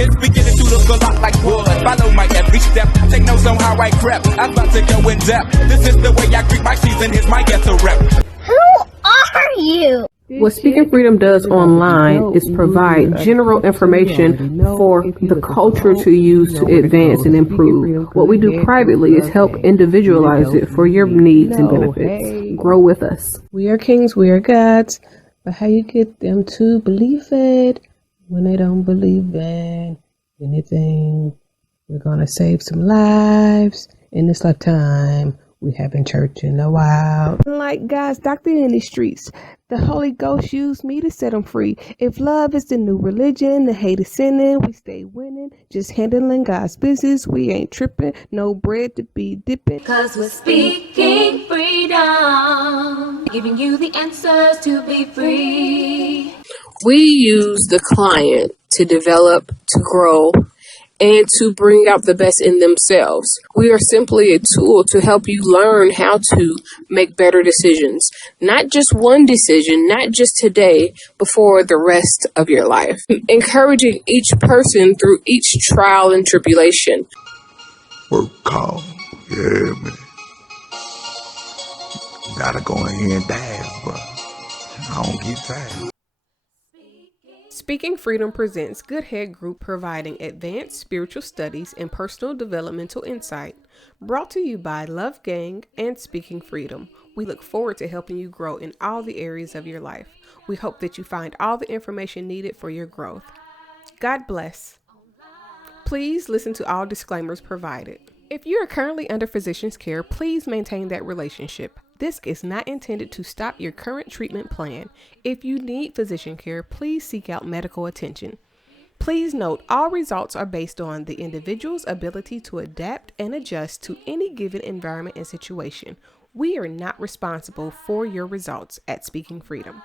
It's beginning to look a lot like wood. Follow my every step. Take notes on how I crept. I'm about to go in depth. This is the way I greet my season. Here's my ghetto rep. Who are you? What Speaking Freedom does online is provide general information for the culture to use to advance and improve. What we do privately is help individualize it for your needs and benefits. Grow with us. We are kings, we are gods, but how you get them to believe it when they don't believe in anything? We're going to save some lives in this lifetime. We haven't church in a while. Like God's doctor in these streets, the Holy Ghost used me to set them free. If love is the new religion, the hate is sinning, we stay winning. Just handling God's business, we ain't tripping. No bread to be dipping. 'Cause we're speaking freedom, giving you the answers to be free. We use the client to develop, to grow, and to bring out the best in themselves. We are simply a tool to help you learn how to make better decisions. Not just one decision, not just today, but for the rest of your life. Encouraging each person through each trial and tribulation. Work call. Yeah, man. Gotta go in here and dance, but I don't get tired. Speaking Freedom presents Good Head Group, providing advanced spiritual studies and personal developmental insight. Brought to you by Love Gang and Speaking Freedom. We look forward to helping you grow in all the areas of your life. We hope that you find all the information needed for your growth. God bless. Please listen to all disclaimers provided. If you are currently under physician's care, please maintain that relationship. This is not intended to stop your current treatment plan. If you need physician care, please seek out medical attention. Please note, all results are based on the individual's ability to adapt and adjust to any given environment and situation. We are not responsible for your results at Speaking Freedom.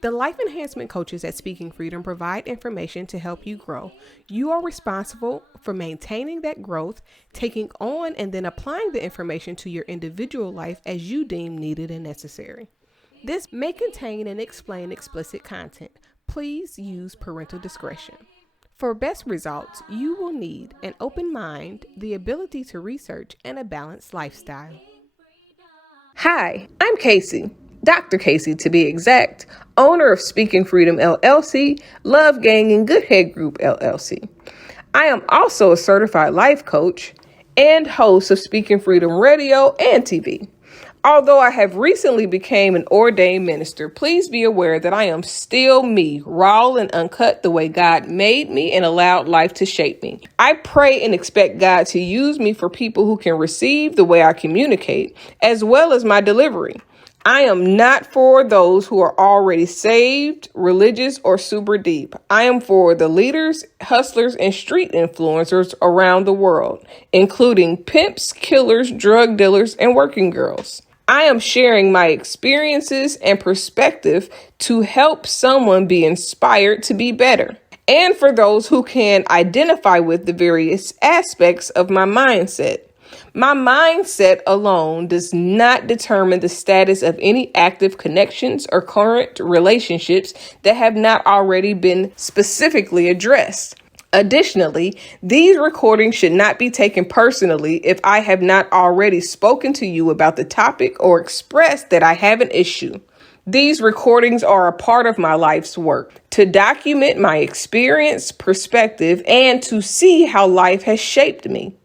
The life enhancement coaches at Speaking Freedom provide information to help you grow. You are responsible for maintaining that growth, taking on and then applying the information to your individual life as you deem needed and necessary. This may contain and explain explicit content. Please use parental discretion. For best results, you will need an open mind, the ability to research, and a balanced lifestyle. Hi, I'm Kaci. Dr. Kaci to be exact, owner of Speaking Freedom LLC, Love Gang and Good Head Group LLC. I am also a certified life coach and host of Speaking Freedom Radio and TV. Although I have recently became an ordained minister, please be aware that I am still me, raw and uncut the way God made me and allowed life to shape me. I pray and expect God to use me for people who can receive the way I communicate, as well as my delivery. I am not for those who are already saved, religious, or super deep. I am for the leaders, hustlers, and street influencers around the world, including pimps, killers, drug dealers, and working girls. I am sharing my experiences and perspective to help someone be inspired to be better, and for those who can identify with the various aspects of my mindset. My mindset alone does not determine the status of any active connections or current relationships that have not already been specifically addressed. Additionally, these recordings should not be taken personally if I have not already spoken to you about the topic or expressed that I have an issue. These recordings are a part of my life's work to document my experience, perspective, and to see how life has shaped me.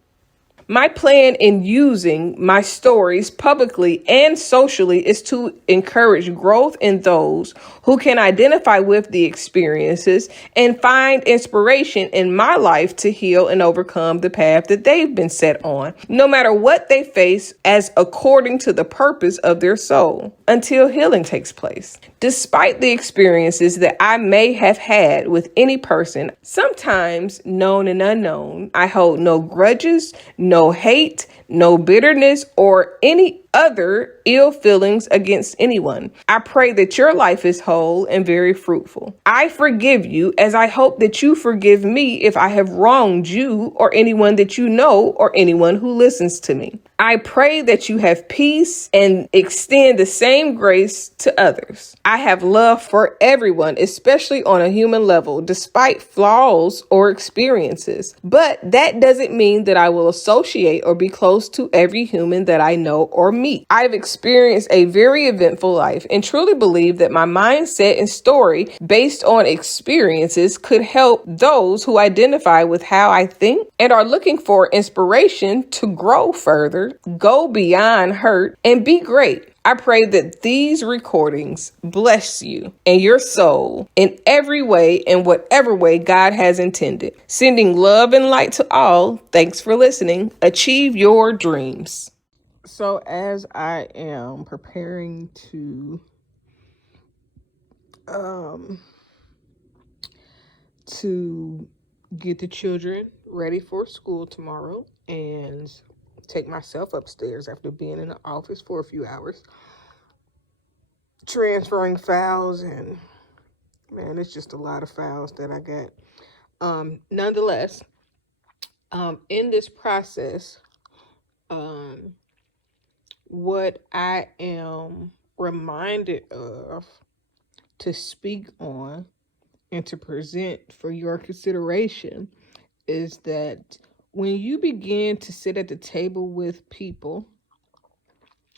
My plan in using my stories publicly and socially is to encourage growth in those who can identify with the experiences and find inspiration in my life to heal and overcome the path that they've been set on, no matter what they face, as according to the purpose of their soul, until healing takes place. Despite the experiences that I may have had with any person, sometimes known and unknown, I hold no grudges, no hate, no bitterness, or any other ill feelings against anyone. I pray that your life is whole and very fruitful. I forgive you as I hope that you forgive me if I have wronged you or anyone that you know or anyone who listens to me. I pray that you have peace and extend the same grace to others. I have love for everyone, especially on a human level, despite flaws or experiences. But that doesn't mean that I will associate or be close to every human that I know or meet. I've experienced a very eventful life and truly believe that my mindset and story based on experiences could help those who identify with how I think and are looking for inspiration to grow further, go beyond hurt, and be great. I pray that these recordings bless you and your soul in every way, in whatever way God has intended. Sending love and light to all. Thanks for listening. Achieve your dreams. So as I am preparing to get the children ready for school tomorrow and take myself upstairs after being in the office for a few hours, transferring files, and man, it's just a lot of files that I got. Nonetheless, in this process, what I am reminded of to speak on and to present for your consideration is that when you begin to sit at the table with people,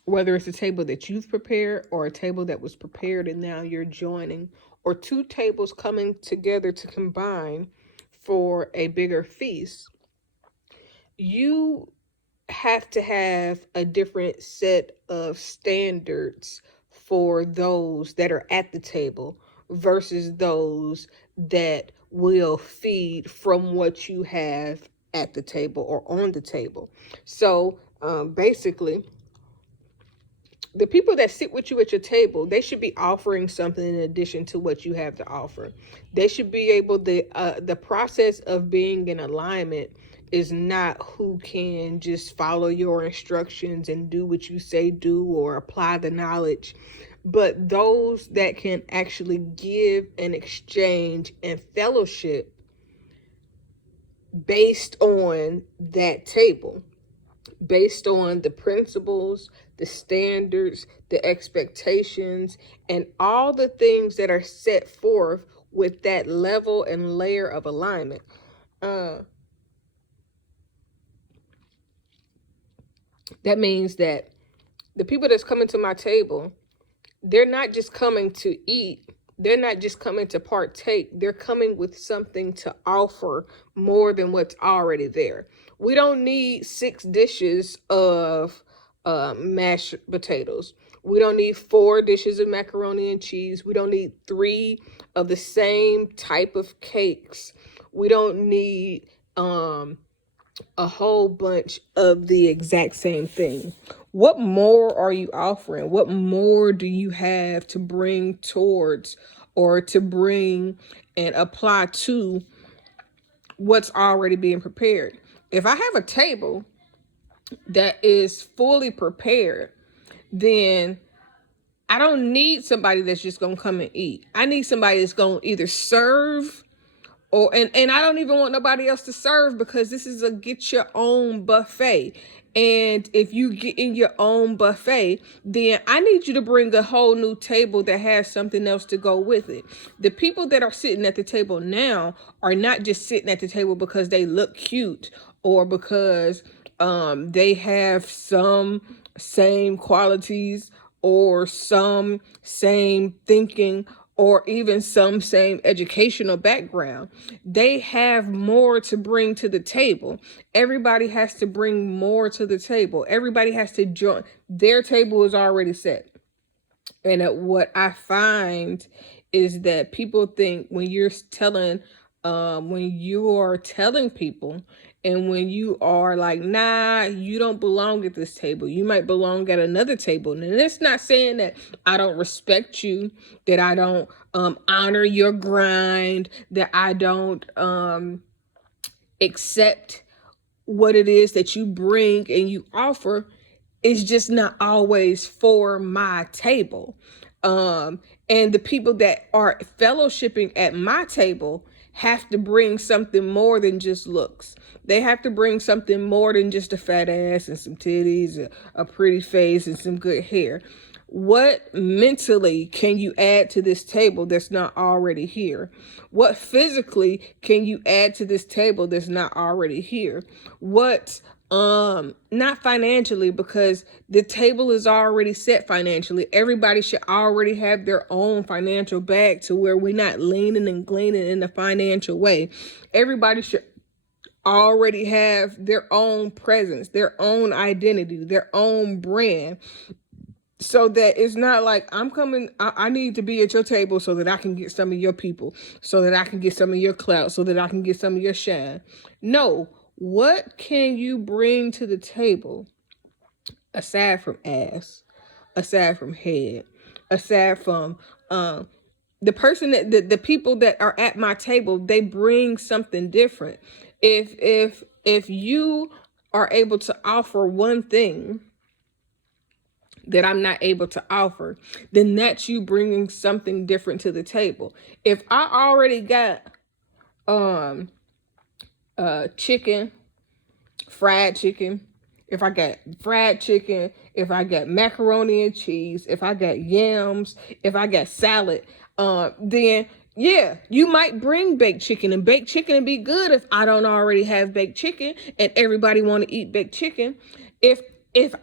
whether it's a table that you've prepared or a table that was prepared and now you're joining, or two tables coming together to combine for a bigger feast, you have to have a different set of standards for those that are at the table versus those that will feed from what you have at the table or on the table. So basically, the people that sit with you at your table, they should be offering something in addition to what you have to offer. They should be able to, the process of being in alignment is not who can just follow your instructions and do what you say do or apply the knowledge, but those that can actually give and exchange and fellowship based on that table, based on the principles, the standards, the expectations, and all the things that are set forth with that level and layer of alignment. That means that the people that's coming to my table, they're not just coming to eat. They're not just coming to partake. They're coming with something to offer more than what's already there. We don't need 6 dishes of mashed potatoes. We don't need 4 dishes of macaroni and cheese. We don't need 3 of the same type of cakes. We don't need a whole bunch of the exact same thing. What more are you offering? What more do you have to bring towards or to bring and apply to what's already being prepared? If I have a table that is fully prepared, then I don't need somebody that's just going to come and eat. I need somebody that's going to either serve or and I don't even want nobody else to serve, because this is a get your own buffet. And if you get in your own buffet, then I need you to bring a whole new table that has something else to go with it. The people that are sitting at the table now are not just sitting at the table because they look cute or because they have some same qualities or some same thinking or even some same educational background. They have more to bring to the table. Everybody has to bring more to the table. Everybody has to join. Their table is already set. And what I find is that people think when you are telling people, and when you are like, nah, you don't belong at this table, you might belong at another table. And it's not saying that I don't respect you, that I don't honor your grind, that I don't accept what it is that you bring and you offer. It's just not always for my table. And the people that are fellowshipping at my table have to bring something more than just looks. They have to bring something more than just a fat ass and some titties, a pretty face, and some good hair. What mentally can you add to this table that's not already here? What physically can you add to this table that's not already here? What not financially, because the table is already set financially. Everybody should already have their own financial bag to where we're not leaning and gleaning in a financial way. Everybody should already have their own presence, their own identity, their own brand. So that it's not like I need to be at your table so that I can get some of your people, so that I can get some of your clout, so that I can get some of your shine. No, what can you bring to the table aside from ass, aside from head, aside from the person that the people that are at my table, they bring something different. If you are able to offer one thing that I'm not able to offer, then that's you bringing something different to the table. If I already got chicken, fried chicken, if I got fried chicken, if I got macaroni and cheese, if I got yams, if I got salad, then yeah, you might bring baked chicken, and baked chicken would be good if I don't already have baked chicken and everybody want to eat baked chicken. If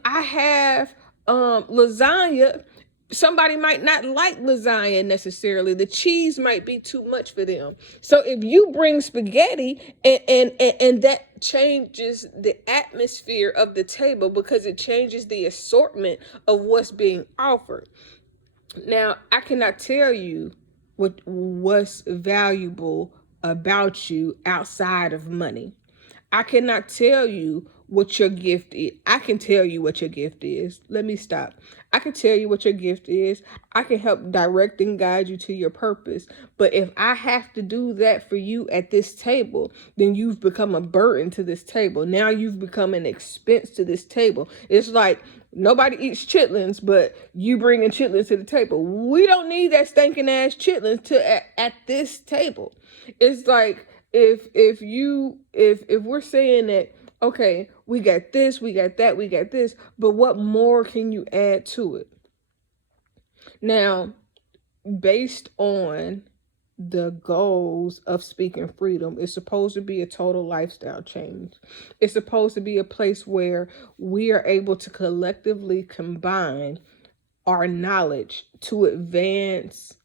I have lasagna, somebody might not like lasagna necessarily. The cheese might be too much for them. So if you bring spaghetti and that changes the atmosphere of the table, because it changes the assortment of what's being offered. Now, I cannot tell you what's valuable about you outside of money. I cannot tell you what your gift is. I can tell you what your gift is. Let me stop. I can tell you what your gift is. I can help direct and guide you to your purpose. But if I have to do that for you at this table, then you've become a burden to this table. Now you've become an expense to this table. It's like nobody eats chitlins, but you bringing chitlins to the table. We don't need that stinking ass chitlins at this table. It's like if we're saying that, okay, we got this, we got that, we got this, but what more can you add to it? Now, based on the goals of Speaking Freedom, it's supposed to be a total lifestyle change. It's supposed to be a place where we are able to collectively combine our knowledge to advance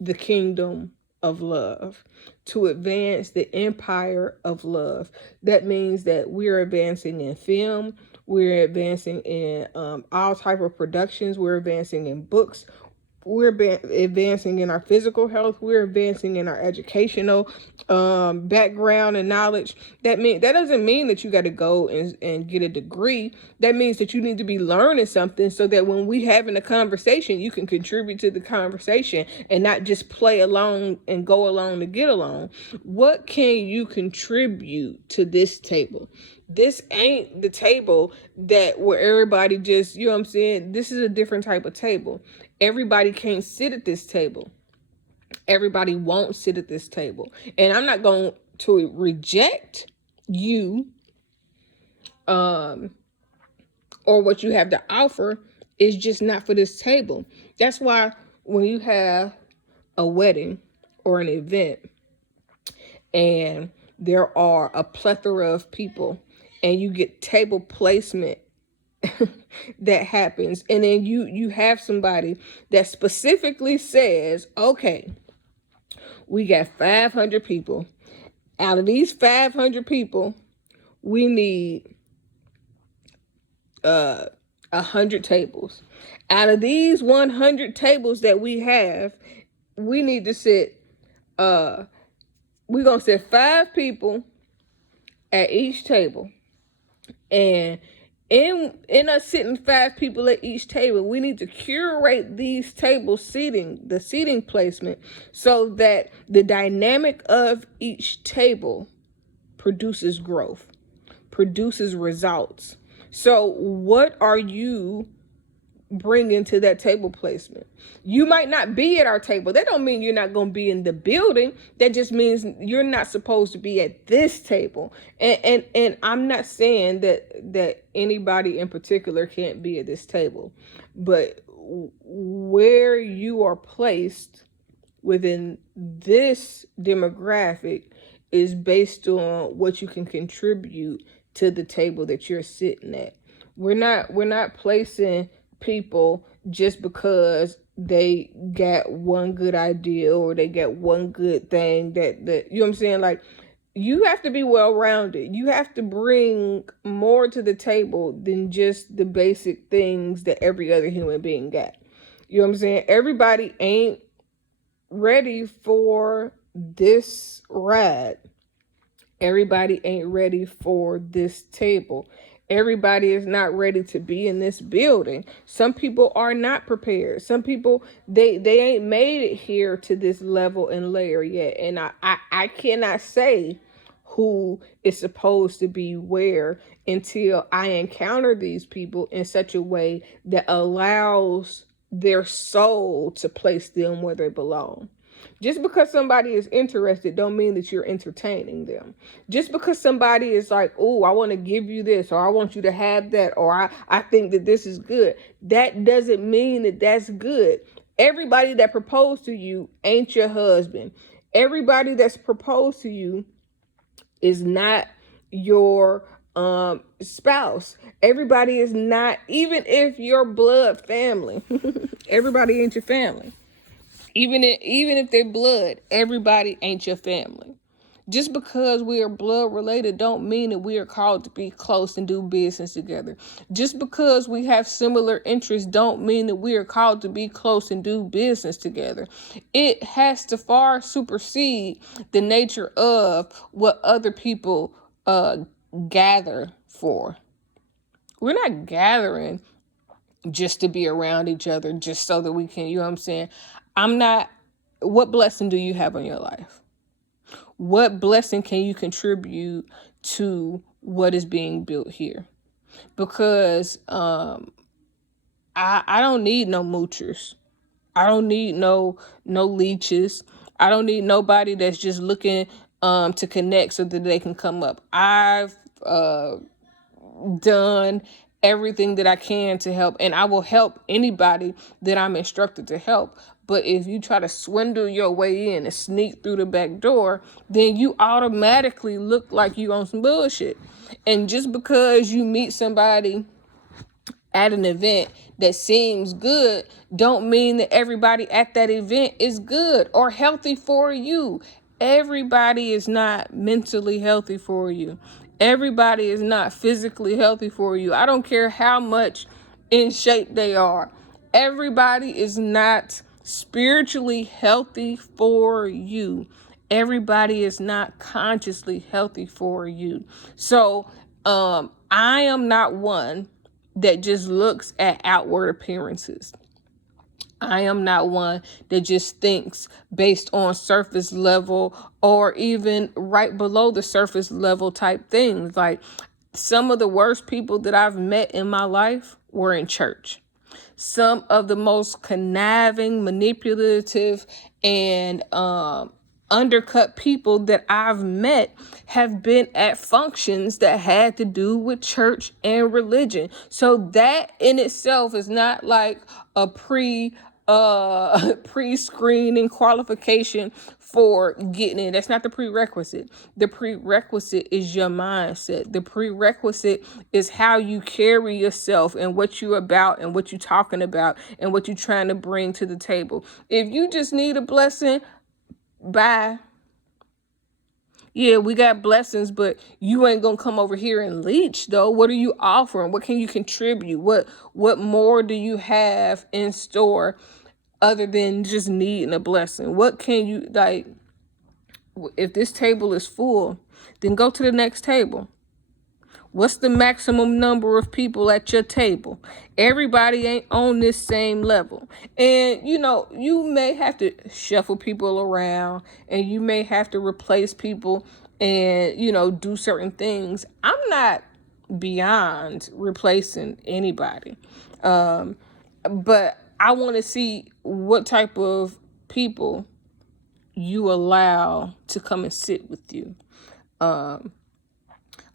the kingdom of love, to advance the empire of love. That means that we're advancing in film, we're advancing in all type of productions, we're advancing in books, we're advancing in our physical health, we're advancing in our educational background and knowledge. That doesn't mean that you got to go and get a degree. That means that you need to be learning something so that when we having a conversation, you can contribute to the conversation and not just play along and go along to get along. What can you contribute to this table? This ain't the table that where everybody just, you know what I'm saying? This is a different type of table. Everybody can't sit at this table. Everybody won't sit at this table. And I'm not going to reject you or what you have to offer. Is just not for this table. That's why when you have a wedding or an event and there are a plethora of people and you get table placement that happens, and then you have somebody that specifically says, okay, we got 500 people. Out of these 500 people, we need 100 tables. Out of these 100 tables that we have, we need to sit we're gonna sit 5 people at each table. And in us sitting 5 people at each table, we need to curate these table seating, the seating placement, so that the dynamic of each table produces growth, produces results. So what are you bring into that table placement. You might not be at our table. That don't mean you're not going to be in the building. That just means you're not supposed to be at this table. And I'm not saying that anybody in particular can't be at this table, but where you are placed within this demographic is based on what you can contribute to the table that you're sitting at. We're not placing people just because they got one good idea or they got one good thing that you know what I'm saying? Like, you have to be well-rounded. You have to bring more to the table than just the basic things that every other human being got. You know what I'm saying? Everybody ain't ready for this ride. Everybody ain't ready for this table. Everybody is not ready to be in this building. Some people are not prepared. Some people, they ain't made it here to this level and layer yet. And I cannot say who is supposed to be where until I encounter these people in such a way that allows their soul to place them where they belong. Just because somebody is interested don't mean that you're entertaining them. Just because somebody is like, oh, I want to give you this, or I want you to have that, or I think that this is good, that doesn't mean that that's good. Everybody that proposed to you ain't your husband. Everybody that's proposed to you is not your spouse. Everybody is not, even if your blood family, everybody ain't your family. Even if they're blood, everybody ain't your family. Just because we are blood related don't mean that we are called to be close and do business together. Just because we have similar interests don't mean that we are called to be close and do business together. It has to far supersede the nature of what other people gather for. We're not gathering just to be around each other, just so that we can, you know what I'm saying? What blessing do you have in your life? What blessing can you contribute to what is being built here? Because I don't need no moochers. I don't need no leeches. I don't need nobody that's just looking to connect so that they can come up. I've done everything that I can to help, and I will help anybody that I'm instructed to help. But if you try to swindle your way in and sneak through the back door, then you automatically look like you on some bullshit. And just because you meet somebody at an event that seems good don't mean that everybody at that event is good or healthy for you. Everybody is not mentally healthy for you. Everybody is not physically healthy for you. I don't care how much in shape they are. Everybody is not spiritually healthy for you. Everybody is not consciously healthy for you. So I am not one that just looks at outward appearances. I am not one that just thinks based on surface level or even right below the surface level type things. Like, some of the worst people that I've met in my life were in church. Some of the most conniving, manipulative, and undercut people that I've met have been at functions that had to do with church and religion. So that in itself is not like a pre-screening qualification for getting in. That's not the prerequisite. The prerequisite is your mindset. The prerequisite is how you carry yourself and what you're about and what you're talking about and what you're trying to bring to the table. If you just need a blessing, bye. Yeah, we got blessings, but you ain't gonna come over here and leech though. What are you offering? What can you contribute? What more do you have in store other than just needing a blessing? What can you, like, if this table is full, then go to the next table. What's the maximum number of people at your table? Everybody ain't on this same level. And, you may have to shuffle people around and you may have to replace people and, do certain things. I'm not beyond replacing anybody. But I want to see what type of people you allow to come and sit with you. I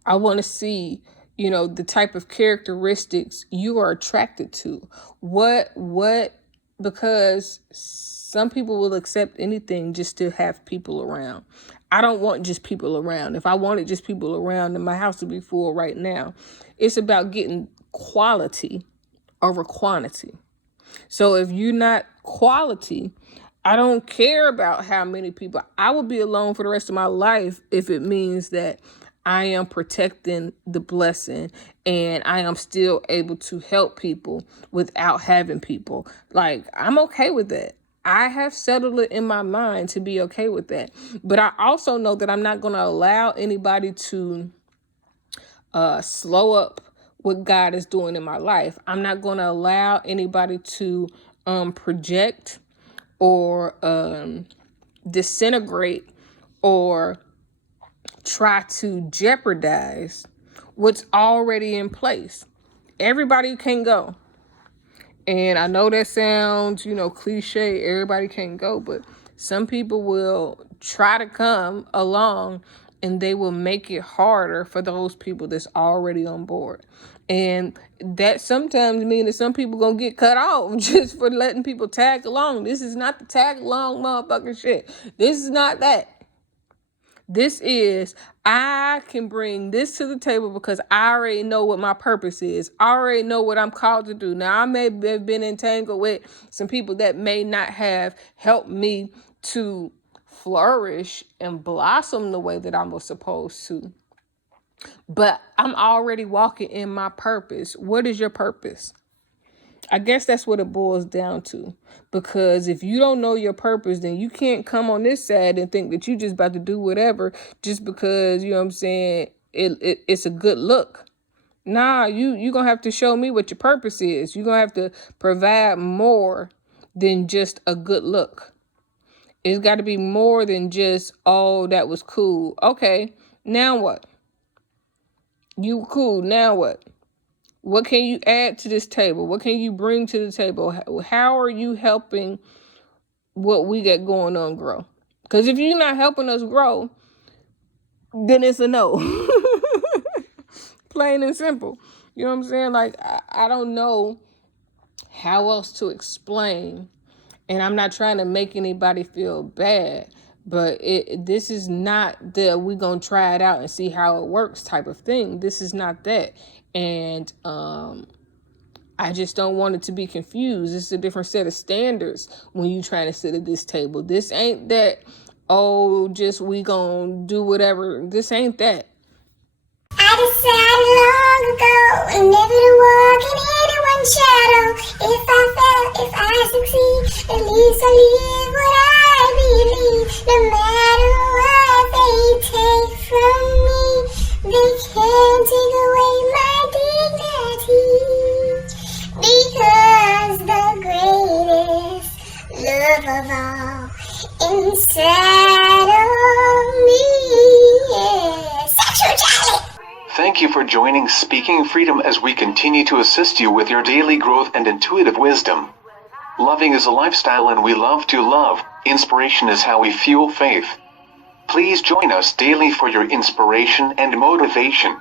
want to see, the type of characteristics you are attracted to. Because some people will accept anything just to have people around. I don't want just people around. If I wanted just people around, then my house would be full right now. It's about getting quality over quantity. So if you're not quality, I don't care about how many people. I will be alone for the rest of my life if it means that I am protecting the blessing and I am still able to help people without having people. Like, I'm okay with that. I have settled it in my mind to be okay with that. But I also know that I'm not going to allow anybody to slow up what God is doing in my life. I'm not going to allow anybody to project or disintegrate or try to jeopardize what's already in place. Everybody can go. And I know that sounds, cliche, everybody can go, but some people will try to come along and they will make it harder for those people that's already on board. And that sometimes means that some people gonna get cut off just for letting people tag along. This is not the tag along motherfucking shit. This is not that. This is, I can bring this to the table because I already know what my purpose is. I already know what I'm called to do. Now, I may have been entangled with some people that may not have helped me to flourish and blossom the way that I was supposed to. But I'm already walking in my purpose. What is your purpose? I guess that's what it boils down to. Because if you don't know your purpose, then you can't come on this side and think that you just about to do whatever just because, it's a good look. Nah, you're going to have to show me what your purpose is. You're going to have to provide more than just a good look. It's got to be more than just, oh, that was cool. Okay, now what? You cool, now what? What can you add to this table? What can you bring to the table? How are you helping what we got going on grow? Because if you're not helping us grow, then it's a no. Plain and simple. You know what I'm saying? Like, I don't know how else to explain. And I'm not trying to make anybody feel bad. But this is not the we're going to try it out and see how it works type of thing. This is not that. And I just don't want it to be confused. It's a different set of standards when you trying to sit at this table. This ain't that, just we going to do whatever. This ain't that. I decided long ago never to walk in anyone's shadow. If I fail, if I succeed, at least I live what I believe. No matter what they take from me, they can't take away my dignity. Because the greatest love of all inside of me is sexuality. Thank you for joining Speaking Freedom as we continue to assist you with your daily growth and intuitive wisdom. Loving is a lifestyle and we love to love. Inspiration is how we fuel faith. Please join us daily for your inspiration and motivation.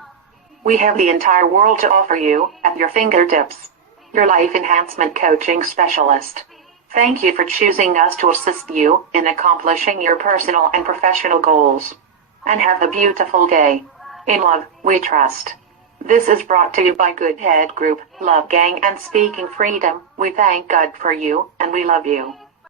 We have the entire world to offer you at your fingertips. Your life enhancement coaching specialist. Thank you for choosing us to assist you in accomplishing your personal and professional goals. And have a beautiful day. In love, we trust. This is brought to you by Good Head Group, Love Gang and Speaking Freedom. We thank God for you, and we love you.